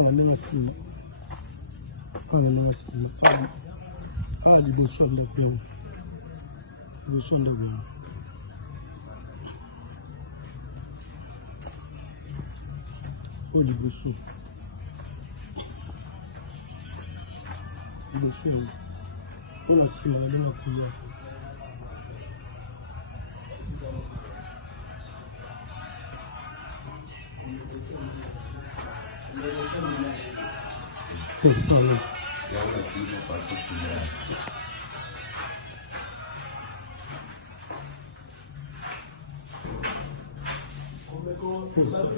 Ana never seen. Ana never seen. Ah, the boss on the pen. The boss on the pen. Oh, the boss. The boss. On a see my name. Pessoal. Pessoal,